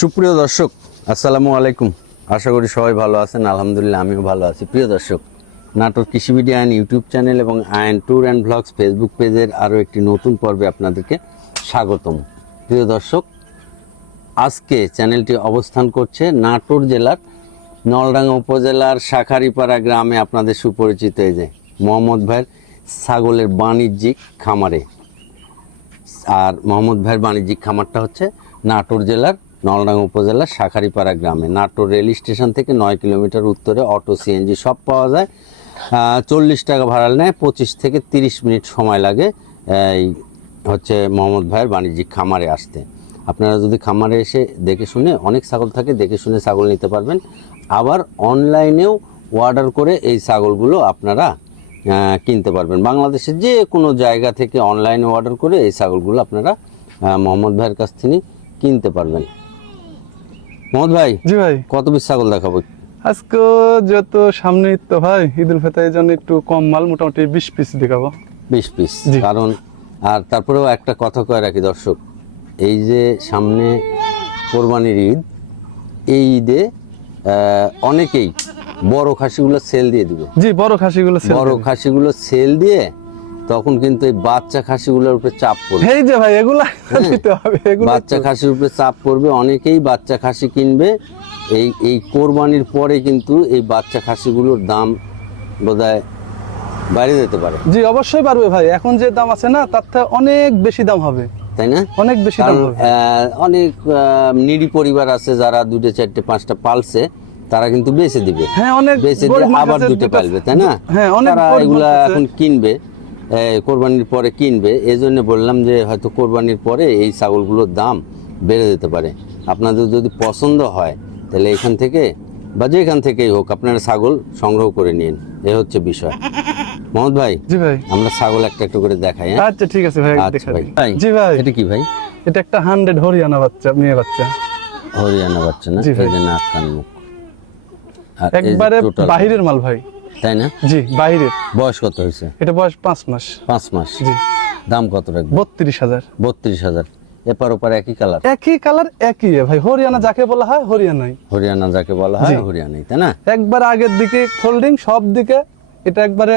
সুপ্রিয় দর্শক, আসসালামু আলাইকুম। আশা করি সবাই ভালো আছেন, আলহামদুলিল্লাহ আমিও ভালো আছি। প্রিয় দর্শক, নাটোর কৃষিবিডি আইন ইউটিউব চ্যানেল এবং আইন ট্যুর অ্যান্ড ব্লগস ফেসবুক পেজের আরও একটি নতুন পর্বে আপনাদেরকে স্বাগতম। প্রিয় দর্শক, আজকে চ্যানেলটি অবস্থান করছে নাটোর জেলার নলডাঙ্গা উপজেলার শাখারিপাড়া গ্রামে আপনাদের সুপরিচিত এই যে মোহাম্মদ ভাইয়ের ছাগলের বাণিজ্যিক খামারে। আর মোহাম্মদ ভাইয়ের বাণিজ্যিক খামারটা হচ্ছে নাটোর জেলার নলডাঙ্গা উপজেলার শাখারিপাড়া গ্রামে। নাটোর রেল স্টেশন থেকে নয় কিলোমিটার উত্তরে অটো, সিএনজি সব পাওয়া যায়। চল্লিশ টাকা ভাড়া নেয়, পঁচিশ থেকে তিরিশ মিনিট সময় লাগে, এই হচ্ছে মোহাম্মদ ভাইয়ের বাণিজ্যিক খামারে আসতে। আপনারা যদি খামারে এসে দেখে শুনে, অনেক ছাগল থাকে, দেখে শুনে ছাগল নিতে পারবেন। আবার অনলাইনেও অর্ডার করে এই ছাগলগুলো আপনারা কিনতে পারবেন। বাংলাদেশের যে কোনো জায়গা থেকে অনলাইনে অর্ডার করে এই ছাগলগুলো আপনারা মোহাম্মদ ভাইয়ের কাছ থেকে কিনতে পারবেন। মোহাম্মদ ভাই জি ভাই। কত পিস ছাগল দেখাবো? আজকে যত সামনে তো ভাই ঈদুল ফিতরের জন্য একটু কম মাল মোটামুটি বিশ পিস দেখাবো। বিশ পিস কারণ আর তারপরেও একটা কথা কয়ে রাখি দর্শক এই যে সামনে কোরবানির ঈদ এই ঈদে অনেকেই বড় খাসিগুলো সেল দিয়ে দিবে। জি বড় খাসিগুলো বড় খাসিগুলো সেল দিয়ে তখন কিন্তু এই বাচ্চা খাসিগুলোর উপরে চাপ পড়বে। এই যে ভাই এগুলা দিতে হবে এগুলা বাচ্চা খাসির উপরে চাপ পড়বে অনেকেই বাচ্চা খাসি কিনবে। এই এই কোরবানির পরে কিন্তু এই বাচ্চা খাসিগুলোর দাম বোধহয় বাইরে যেতে পারে। জি অবশ্যই পারবে ভাই এখন যে দাম আছে না তার থেকে অনেক বেশি দাম হবে। তাই না? অনেক বেশি দাম হবে। অনেক নিডি পরিবার আছে যারা দুটো চারটে পাঁচটা পালছে তারা কিন্তু বেচে দিবে। হ্যাঁ অনেক বেচে দিয়ে আবার দুটো পালবে তাই না? হ্যাঁ অনেক এগুলা এখন কিনবে। কোরবানির পরে কিনবে এই জন্য বললাম যে হয়তো কোরবানির পরে এই ছাগলগুলোর দাম বেড়ে যেতে পারে। আপনাদের যদি পছন্দ হয় তাহলে এখান থেকে বা যেখান থেকেই হোক আপনারা ছাগল সংগ্রহ করে নিন। এ হচ্ছে বিষয়। মোহাম্মদ ভাই জি ভাই। আমরা ছাগল একটা একটা করে দেখাই হ্যাঁ? আচ্ছা ঠিক আছে ভাই আচ্ছা ভাই। জি ভাই। এটা কি ভাই? এটা একটা হান্ড্রেড হরিয়ানা বাচ্চা মেয়ে বাচ্চা। হরিয়ানা বাচ্চা না? এই যে নাক কান মুখ। একবারে বাহিরের মাল ভাই। তাই না? জি বাইরে বয়স কত হয়েছে? এটা বয়স পাঁচ মাস। পাঁচ মাস। জি। দাম কত রাখবে? বত্রিশ হাজার। বত্রিশ হাজার। এপার ওপার একই কালার? একই কালার একই ভাই। হরিয়ানা যাকে বলা হয় হরিয়ানাই হরিয়ানা যাকে বলা হয় হরিয়ানাই তাই না? একবার আগের দিকে ফোল্ডিং সব দিকে এটা একবারে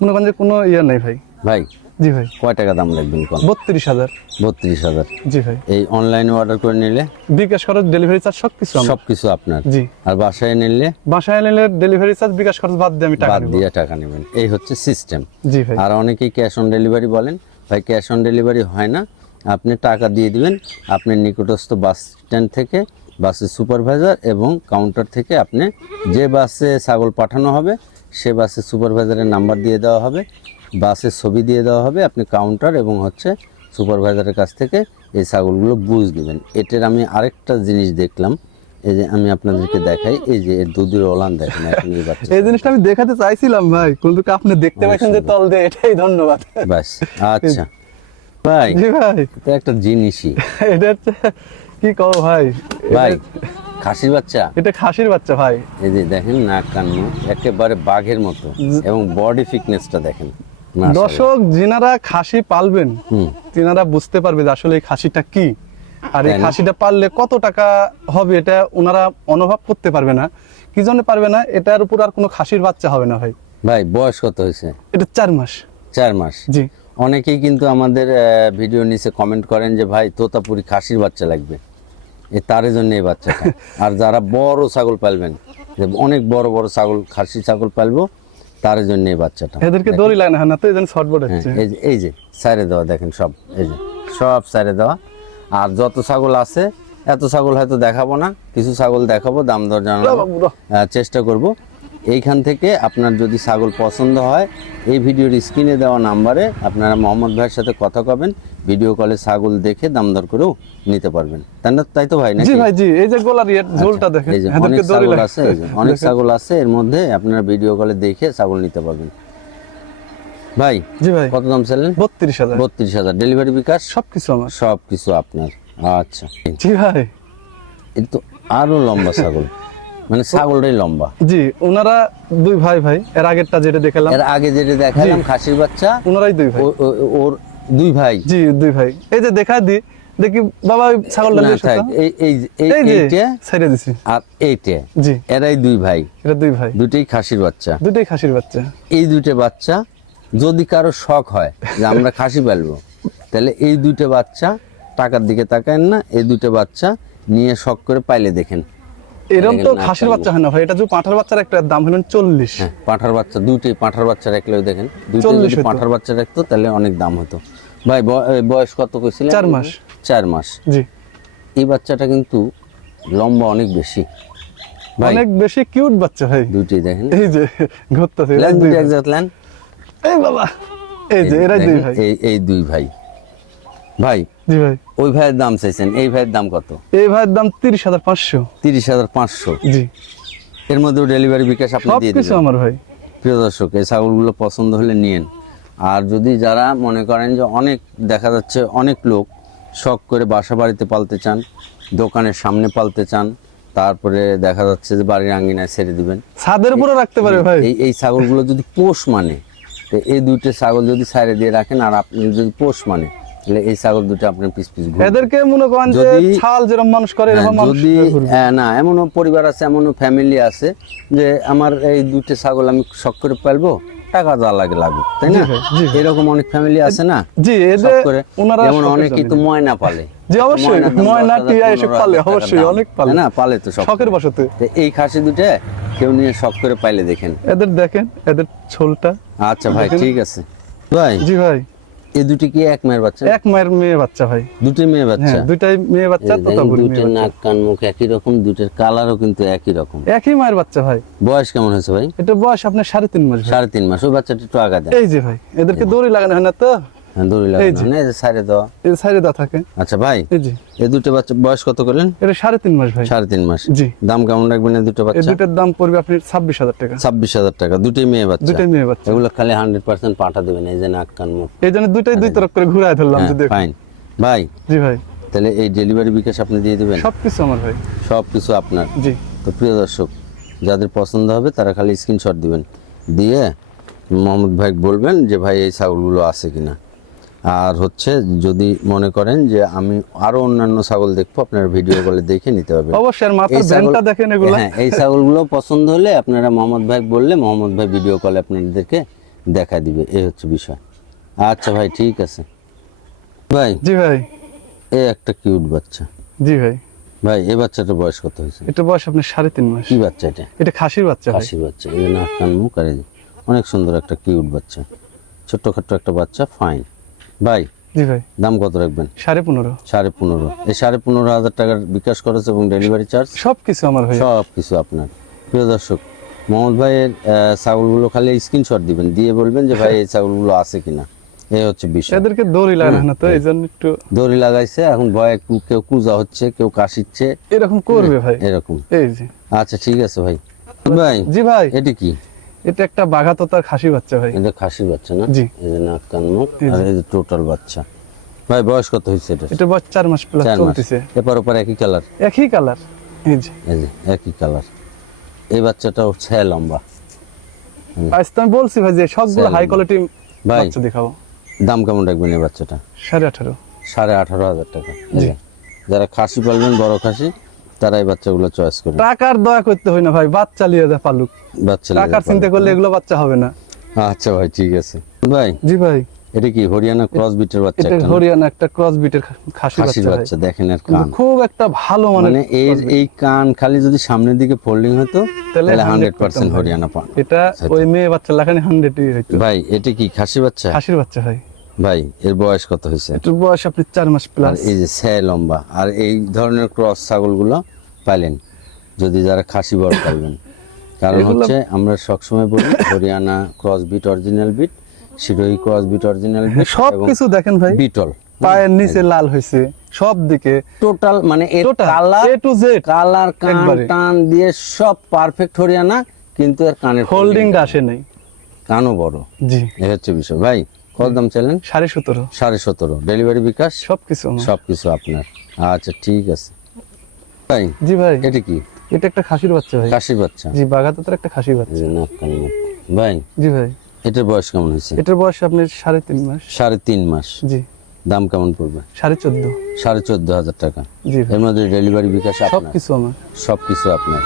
মনে করেন যে কোনো ইয়ে নেই ভাই। ভাই জি ভাই। কয় টাকা দাম রাখবেন কোন বত্রিশ হাজার। বত্রিশ হাজার? জি ভাই। এই অনলাইনে অর্ডার করে নিলে? বিকাশ খরচ ডেলিভারি চার্জ সব কিছু আমার। সব আপনার? জি। আর বাসায় নিলে? বাসায় নিলে ডেলিভারি চার্জ বিকাশ খরচ বাদ দিয়ে আমি টাকা বাদ দিয়ে টাকা নেবেন। এই হচ্ছে সিস্টেম জি ভাই। আর অনেকেই ক্যাশ অন ডেলিভারি বলেন। ভাই ক্যাশ অন ডেলিভারি হয় না। আপনি টাকা দিয়ে দিবেন। আপনার নিকটস্থ বাস স্ট্যান্ড থেকে বাসের সুপারভাইজার এবং কাউন্টার থেকে আপনি যে বাসে ছাগল পাঠানো হবে সে বাসের সুপারভাইজারের নাম্বার দিয়ে দেওয়া হবে। বাসের ছবি দিয়ে দেওয়া হবে আপনি কাউন্টার এবং হচ্ছে সুপারভাইজারের কাছ থেকে এই ছাগলগুলো বুঝ নেবেন। এটার আমি আরেকটা জিনিস দেখলাম এই যে আমি আপনাদেরকে দেখাই এই যে এর দুধের ওলান দেখেন এখন এই বাচ্চা এই জিনিসটা আমি দেখাতে চাইছিলাম ভাই কিন্তু আপনি দেখতে পাচ্ছেন যে তল দিয়ে এটাই ধন্যবাদ। ব্যাস আচ্ছা। ভাই জি ভাই। এটা একটা জিনিসই। এটা কি কও ভাই? ভাই খাসির বাচ্চা? এটা খাসির বাচ্চা ভাই। এই যে দেখেন নাক কান একেবারে বাঘের মতো এবং বডি ফিটনেসটা দেখেন। দর্শক যিনারা খাসি পালবেন তিনারা বুঝতে পারবে যে আসলে এই খাসিটা কি। আর এই খাসিটা পাললে কত টাকা হবে এটা ওনারা অনুভব করতে পারবে না। কি জন্য পারবে না? এটার উপর আর কোনো খাসির বাচ্চা হবে না ভাই। ভাই বয়স কত হয়েছে? এটা চার মাস। চার মাস? জি। অনেকেই কিন্তু আমাদের ভিডিও নিচে কমেন্ট করেন যে ভাই তোতাপুরি খাসির বাচ্চা লাগবে। এ তার জন্য এই বাচ্চাটা। আর যারা বড় ছাগল পালবেন অনেক বড় বড় ছাগল খাসি ছাগল পালবো তার জন্য এই বাচ্চাটা। এদেরকে দড়ি লাগে না না তো এই জন্য শর্টবোর্ড হ্যাঁ, হচ্ছে। এই যে এই যে সাইরে দেওয়া দেখেন সব এই যে সব সাইরে দেওয়া। আর যত ছাগল আছে এত ছাগল হয়তো দেখাবো না কিছু ছাগল দেখাবো দাম দর জানাব চেষ্টা করব। এইখান থেকে আপনার যদি ছাগল পছন্দ হয় এই ভিডিওর স্ক্রিনে দেওয়া নাম্বারে আপনারা মোহাম্মদ ভাইয়ের সাথে কথা কবেন ভিডিও কলে ছাগল দেখে দাম দর করেও নিতে পারবেন। তাই না তাই তো ভাই নাকি? জি ভাই জি এই যে গোলার ইয়ে ঝোলটা দেখেন এই যে অনেক ছাগল আছে এই যে অনেক ছাগল আছে এর মধ্যে আপনারা ভিডিও কলে দেখে ছাগল নিতে পারবেন। ভাই জি ভাই। কত দাম চাইলেন? বত্রিশ হাজার। বত্রিশ হাজার। ডেলিভারি বিকাশ সব কিছু আমার। সব কিছু আপনার। আচ্ছা। জি ভাই। এটা তো আরও লম্বা ছাগল। মানে ছাগলটাই লম্বা। জি ওনারা দুই ভাই ভাই এর আগেরটা যেটা দেখালাম। এর আগে যেটা দেখালাম খাসির বাচ্চা ওনারাই দুই ভাই। ওর দুই ভাই। জি দুই ভাই। এই যে দেখা দি দেখি বাবা ছাগলটা। এই এই এই এই এইটা ছেড়ে দিছি। আর এইটা জি। এরাই দুই ভাই। এটা দুই ভাই। দুটেই খাসির বাচ্চা। দুটোই খাসির বাচ্চা। এই দুইটা বাচ্চা যদি কারও শখ হয় যে আমরা খাসি পালবো তাহলে এই দুইটা বাচ্চা টাকার দিকে তাকায়েন না এই দুইটা বাচ্চা নিয়ে শখ করে পাইলে দেখেন। এরকম তো খাসির বাচ্চা হয় না ভাই। এটা যে পাঁঠার বাচ্চার একটা দাম হলেন চল্লিশ। হ্যাঁ পাঁঠার বাচ্চা দুইটাই পাঁঠার বাচ্চা রাখলেও দেখেন দুইটাই 40 যদি পাঁঠার বাচ্চা রাখতো তাহলে অনেক দাম হতো। ভাই বয়স কত কইছিলেন? চার মাস। চার মাস। জি। এই বাচ্চাটা কিন্তু লম্বা অনেক বেশি। অনেক বেশি কিউট বাচ্চা ভাই। দুইটাই দেখেন। এই যে ঘুরতেছে ল্যান দুই দুইটা। একজাত ল্যান এই বাবা এই যে এরাই দুই ভাই। এই এই দুই ভাই। ভাই জি ভাই। ওই ভাইয়ের দাম চাইছেন এই ভাইয়ের দাম কত? এই ভাইয়ের দাম তিরিশ হাজার পাঁচশো। তিরিশ হাজার পাঁচশো? জি। এর মধ্যেও ডেলিভারি বিকাশ আপনি দিয়ে কিছু দিবেন। আমার ভাই। প্রিয় দর্শক এই ছাগলগুলো পছন্দ হলে নিয়েন। আর যদি যারা মনে করেন যে অনেক দেখা যাচ্ছে অনেক লোক শখ করে বাসা বাড়িতে পালতে চান দোকানের সামনে পালতে চান তারপরে দেখা যাচ্ছে যে বাড়ির আঙ্গিনায় ছেড়ে দিবেন। ছাদের উপরে রাখতে পারে ভাই। এই এই ছাগলগুলো যদি পোষ মানে তো এই দুইটা ছাগল যদি সাইডে দিয়ে রাখেন আর আপনি যদি পোষ মানে এই ছাগল দুটো আপনার পিস পিস এদেরকে মনে করেন যে ছাল যেরকম মানুষ করে হ্যাঁ, এরকম মানুষ হ্যাঁ, না এমনও পরিবার আছে এমনও ফ্যামিলি আছে যে আমার এই দুইটা ছাগল আমি শখ করে পালবো টাকা যা লাগে লাগুক তাই না? এরকম অনেক ফ্যামিলি আছে না জি এদের ওনারা যেমন অনেকেই তো ময়না পালে। জি, অবশ্যই। ময়না, টিয়া 15,000 পালে, অবশ্যই, অনেক পালে। না পালে তো শখের বসতে। এই খাসি দুটো কেউ নিয়ে শখ করে পাইলে দেখেন। এদের দেখেন এদের ছোলটা। আচ্ছা ভাই ঠিক আছে। ভাই জি ভাই। এই দুটি কি এক মায়ের বাচ্চা? এক মায়ের মেয়ে বাচ্চা ভাই। দুটি মেয়ে বাচ্চা? দুটাই মেয়ে বাচ্চা এই তো দেখেন, তারপরে নাক কান মুখ একই রকম দুটির কালারও কিন্তু একই রকম। একই মায়ের বাচ্চা ভাই। বয়স কেমন হয়েছে ভাই? এটা বয়স আপনার সাড়ে তিন মাস সাড়ে তিন মাস। ওই বাচ্চাটা একটু আগা দেয় এই যে ভাই এদেরকে দড়ি লাগানো হয় না তো? হ্যাঁ দড়ি লাগানো। হয় এই দেওয়া থাকে। আচ্ছা ভাই এই এই দুটো বাচ্চা বয়স কত করলেন? এটা সাড়ে তিন মাস ভাই। সাড়ে তিন মাস। জি। দাম কেমন রাখবেন এই দুটো এই বাচ্চা? দুটার দাম পড়বে আপনি ছাব্বিশ হাজার টাকা। ছাব্বিশ হাজার টাকা। দুটোই মেয়ে বাচ্চা? দুটাই মেয়ে বাচ্চা। এগুলো খালি হান্ড্রেড পার্সেন্ট পাঠা দেবেন এই যে নাক কান মুখ। এই জন্য দুই তরফ করে ঘুরাই ধরলাম যদি ফাইন ভাই জি ভাই। তাহলে এই ডেলিভারি বিকাশ আপনি দিয়ে দেবেন? সব কিছু আমার ভাই। সব কিছু আপনার। জি। তো প্রিয় দর্শক যাদের পছন্দ হবে তারা খালি স্ক্রিনশট দিবেন। দিয়ে মোহাম্মদ ভাই বলবেন যে ভাই এই ছাগলগুলো আছে কিনা? আর হচ্ছে যদি মনে করেন যে আমি আরও অন্যান্য ছাগল দেখব আপনারা ভিডিও কলে দেখে নিতে পারবেন। অবশ্যই দেখেন এগুলো। হ্যাঁ এই ছাগলগুলো পছন্দ হলে আপনারা মোহাম্মদ ভাই বললে মোহাম্মদ ভাই ভিডিও কলে আপনাদেরকে দেখা দিবে এই হচ্ছে বিষয়। আচ্ছা ভাই ঠিক আছে। ভাই জি ভাই। এ একটা কিউট বাচ্চা। জি ভাই। ভাই এই বাচ্চাটার বয়স কত হয়েছে? এটা বয়স আপনার সাড়ে তিন মাস। কি বাচ্চা এটা? এটা খাসির বাচ্চা ভাই। খাসি বাচ্চা এই নাক কান মুখ আর অনেক সুন্দর একটা কিউট বাচ্চা। ছোট্টখাট্ট একটা বাচ্চা ফাইন। ভাই জি ভাই। দাম কত রাখবেন? সাড়ে পনেরো। সাড়ে পনেরো। এই সাড়ে পনেরো হাজার টাকার বিকাশ খরচ এবং ডেলিভারি চার্জ সব কিছু আমার ভাই সব কিছু আপনার। প্রিয় দর্শক মোহাম্মদ ভাইয়ের ছাগলগুলো খালি স্ক্রিনশট দিবেন। দিয়ে বলবেন যে ভাই এই ছাগলগুলো আছে কিনা? এই হচ্ছে বিষয়। এদেরকে দড়ি লাগানো তো এই জন্য একটু দড়ি লাগাইছে এখন ভয়ে কেউ কুজা হচ্ছে কেউ কাশিচ্ছে। এরকম করবে ভাই। এরকম। এই যে। আচ্ছা ঠিক আছে ভাই। ভাই জি ভাই। এটি কি? এটা একটা বাঘাততার খাসি বাচ্চা ভাই। এটা খাসি বাচ্চা না? জি। এই যে নাক কান মুখ আর এই যে টোটাল বাচ্চা। ভাই বয়স কত হয়েছে এটা? এটা বয়স চার মাস প্লাস চলতেছে। এপার ওপার একই কালার? একই কালার। এই যে। এই যে একই কালার। এই বাচ্চাটাও ছেলে লম্বা। আজ তো আমি বলছি ভাই যে সবগুলো হাই কোয়ালিটি ভাই বাচ্চা দেখাবো। দাম কেমন রাখবেন এই বাচ্চাটা? সাড়ে আঠারো। সাড়ে আঠারো হাজার টাকা। যারা খাসি পালবেন বড় খাসি তারা এই বাচ্চাগুলো চয়েস করবে টাকার দয়া করতে হয় না ভাই বাচ্চা লিয়ে যা পালুক। বাচ্চা টাকার চিন্তা করলে এগুলো বাচ্চা হবে না। আচ্ছা ভাই ঠিক আছে। ভাই জি ভাই। এটা কি হরিয়ানা ক্রস বিটের বাচ্চা এটা হরিয়ানা একটা ক্রস বিটের খাসি বাচ্চা দেখেন কিন্তু কান। খুব একটা ভালো মানে এর এই কান খালি যদি সামনের দিকে ফোল্ডিং হতো তাহলে তাহলে 100% হরিয়ানা পান। এটা ওই মেয়ে বাচ্চা লাগানি হান্ড্রেডই হইতো। ভাই এটা কি খাসি বাচ্চা? খাসির বাচ্চা ভাই। ভাই এর বয়স কত হয়েছে? এটার বয়স আপনি চার মাস আর প্লাস এই যে স্যা লম্বা আর এই ধরনের ক্রস ছাগলগুলো পাইলেন যদি যারা খাসি বড় পাইবেন কারণ হচ্ছে আমরা সবসময় বলি Haryana cross breed original breed Sirohi cross breed original breed সব কিছু দেখেন ভাই বিটল। পায়ের নিচে লাল হয়েছে সব দিকে। টোটাল মানে total colour A to Z colour কান টান দিয়ে সব পারফেক্ট হরিয়ানা কিন্তু এর কানের হোল্ডিংটা আসে নাই। কানও বড়। জি। এই হচ্ছে বিষয়। ভাই কত দাম চাইলেন? সাড়ে সতেরো। সাড়ে সতেরো। ডেলিভারি বিকাশ? সব কিছু আমার। সব কিছু আপনার। আচ্ছা ঠিক আছে। ভাই জি ভাই। এটা কি? এটা একটা খাসির বাচ্চা ভাই। কাশির বাচ্চা। জি বাঘাততার একটা খাসির বাচ্চা। নাক কান ভাই জি ভাই। এটার বয়স কেমন হয়েছে? এটার বয়স আপনার সাড়ে তিন মাস। সাড়ে তিন মাস। জি। দাম কেমন পড়বে? সাড়ে চোদ্দ। সাড়ে চোদ্দ হাজার টাকা। জি এর মধ্যে ডেলিভারি বিকাশ সব কিছু আমার। সব কিছু আপনার।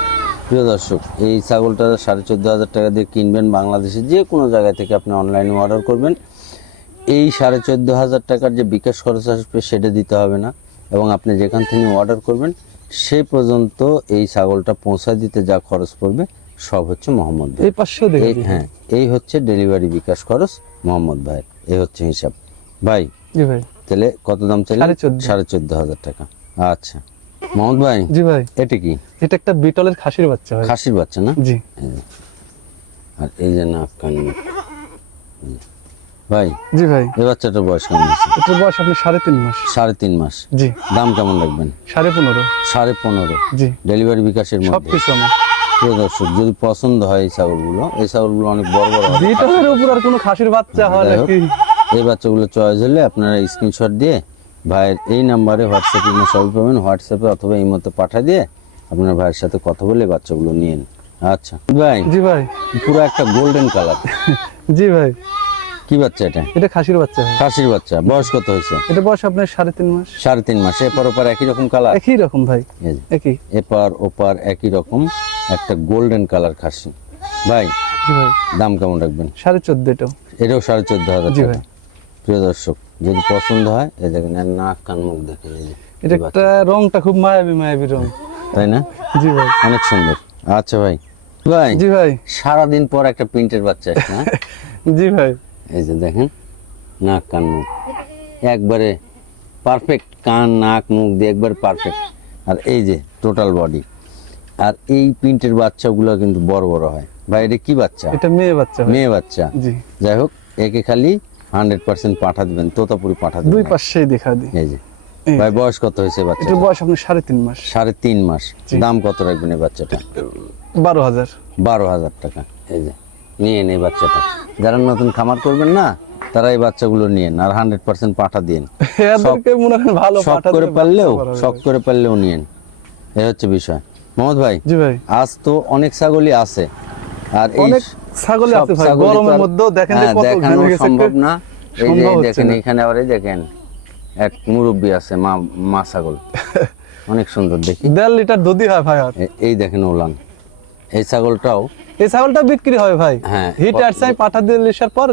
প্রিয় দর্শক এই ছাগলটা সাড়ে চোদ্দ হাজার টাকা দিয়ে কিনবেন বাংলাদেশের যে কোনো জায়গা থেকে আপনি অনলাইনে অর্ডার করবেন। এই সাড়ে চোদ্দ হাজার টাকার যে বিকাশ খরচ আসবে সেটা দিতে হবে না। এবং আপনি যেখান থেকে অর্ডার করবেন সেই পর্যন্ত এই ছাগলটা পৌঁছা দিতে যা খরচ পড়বে সব হচ্ছে মোহাম্মদ ভাই দিই। হ্যাঁ এই হচ্ছে ডেলিভারি বিকাশ খরচ মোহাম্মদ ভাইয়ের। এই হচ্ছে হিসাব। ভাই জি ভাই। তাহলে কত দাম চাইলেন? সাড়ে চোদ্দ। হাজার টাকা। আচ্ছা। মোহাম্মদ ভাই জি ভাই। এটা কি? এটা একটা বিটলের খাসির বাচ্চা ভাই। খাসির বাচ্চা না? জি। আর এই যে নাক কান। মুখ। এই যে। ভাই? জি ভাই। এই বাচ্চাটার বয়স কেমন আছে এটার বয়স আপনি সাড়ে তিন মাস। সাড়ে তিন মাস। জি। দাম কেমন রাখবেন? সাড়ে পনেরো। সাড়ে পনেরো। জি। ডেলিভারি বিকাশের সব মধ্যে? কিছু আমার। প্রিয় দর্শক যদি পছন্দ হয় এই ছাগলগুলো এই ছাগলগুলো অনেক বড় বড় বিটলের উপর আর কোনো খাসির বাচ্চা হয় নাকি এই বাচ্চাগুলো চয়েস হলে আপনারা স্ক্রিনশট দিয়ে ভাইয়ের এই নাম্বারে হোয়াটসঅ্যাপে সবই পাবেন হোয়াটসঅ্যাপে অথবা এই মতো পাঠা দিয়ে আপনার ভাইয়ের সাথে কথা বলে বাচ্চাগুলো নিন। আচ্ছা ভাই জি ভাই। পুরো একটা গোল্ডেন কালার জি ভাই। কি বাচ্চা এটা? এটা খাসির বাচ্চা খাসির বাচ্চা। বয়স কত হয়েছে? এটা বয়স আপনার সাড়ে তিন মাস। সাড়ে তিন মাস। এপার ওপার একই রকম কালার? একই রকম ভাই। একই। এপার ওপার একই রকম একটা গোল্ডেন কালার খাসি। ভাই ভাই। দাম কেমন রাখবেন? সাড়ে চোদ্দ এটাও এটাও সাড়ে চোদ্দ হাজার জি ভাই। প্রিয় দর্শক যদি পছন্দ হয় এই দেখেন নাক কান মুখ দেখেন যে, এটা একটা রংটা খুব মায়াবী মায়াবী রং। তাই না? জি ভাই। অনেক সুন্দর। আচ্ছা ভাই। ভাই জি ভাই। সারাদিন পর একটা প্রিন্টের বাচ্চা আসছে না জি ভাই। এই যে দেখেন নাক কান মুখ। একবারে পারফেক্ট কান নাক মুখ দিয়ে একবার পারফেক্ট আর এই যে টোটাল বডি আর এই প্রিন্টের বাচ্চাগুলো কিন্তু বড় বড় হয়। ভাই এটা কি বাচ্চা? এটা মেয়ে বাচ্চা মেয়ে বাচ্চা। যাই হোক একে খালি হান্ড্রেড পার্সেন্ট পাঠা দিবেন তোতাপুরি পাঠা দুই দিবেন পাশেই দেখা দিই। এই যে। ভাই বয়স কত হয়েছে বাচ্চা এটার বয়স আপনার সাড়ে তিন মাস। সাড়ে তিন মাস। দাম কত রাখবেন এই বাচ্চাটা বারো হাজার। বারো হাজার টাকা। এই যে। নিয়ে এই বাচ্চাটা। যারা নতুন খামার করবেন না তারা এই বাচ্চাগুলো নিয়েন আর হান্ড্রেড পার্সেন্ট পাঠা দিন শখ করে পারলেও। শখ করে পারলেও নিয়েন এই হচ্ছে বিষয়। মোহাম্মদ ভাই জি ভাই। আজ তো অনেক ছাগলই আছে। আর এই আছে ভাই। গরমের মধ্যেও দেখেন হ্যাঁ, কত দেখানো সম্ভব না। এই যে দেখেন এখানে আবার দেখেন এক মুরব্বী আছে মা মা ছাগল। অনেক সুন্দর দেখি। দেড় লিটার দুধই হয় ভাই এই দেখেন ওলান। এই ছাগলটাও এই ছাগলটা বিক্রি হয় ভাই। হ্যাঁ, হিট আসছে পাঠা দিয়ে লিসার পর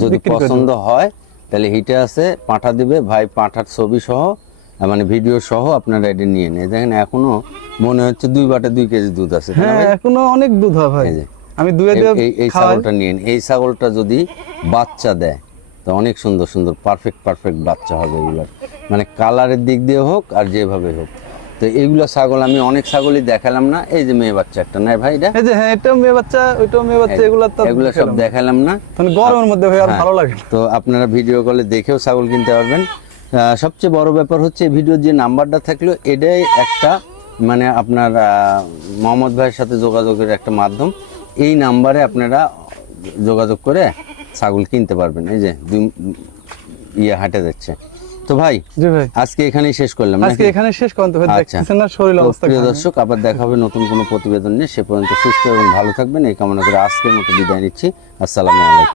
যদি পছন্দ হয় তাহলে হিটে আছে পাঠা দিবে ভাই পাঠার ছবি সহ মানে ভিডিও সহ আপনারা এটা নিয়ে নেন। দেখেন এখনও মনে হচ্ছে দুই বাটে দুই কেজি দুধ আছে হ্যাঁ এখনও অনেক দুধ হয় ভাই। আমি দুয়ে দিয়ে এই- ছাগলটা নিয়ে এই ছাগলটা যদি বাচ্চা দেয় তো অনেক সুন্দর সুন্দর পারফেক্ট পারফেক্ট বাচ্চা হবে এগুলোর। মানে কালারের দিক দিয়ে হোক আর যেভাবে হোক। তো এইগুলো ছাগল আমি অনেক ছাগলই দেখালাম না এই যে মেয়ে বাচ্চা একটা নাই ভাই এটা? এই যে হ্যাঁ এটাও মেয়ে বাচ্চা ওইটাও মেয়ে বাচ্চা এগুলো তো এগুলো সব দেখালাম না। মানে গরমের মধ্যে ভাই আর হ্যাঁ। ভালো লাগে তো আপনারা ভিডিও কলে দেখেও ছাগল কিনতে পারবেন। সবচেয়ে বড় ব্যাপার হচ্ছে ভিডিওর যে নাম্বারটা থাকল এটাই একটা মানে আপনার মোহাম্মদ ভাইয়ের সাথে যোগাযোগের একটা মাধ্যম। এই নাম্বারে আপনারা যোগাযোগ করে ছাগল কিনতে পারবেন। এই যে দুই ইয়ে হাঁটে যাচ্ছে। তো ভাই জি ভাই। আজকে এখানেই শেষ করলাম আজকে এখানে শেষ করুন তো আচ্ছা। না শরীর অবস্থা প্রিয় দর্শক আবার দেখা হবে নতুন কোনো প্রতিবেদন নিয়ে। সে পর্যন্ত সুস্থ এবং ভালো থাকবেন। এই কামনা করে আজকের মতো বিদায় নিচ্ছি। আসসালামু আলাইকুম।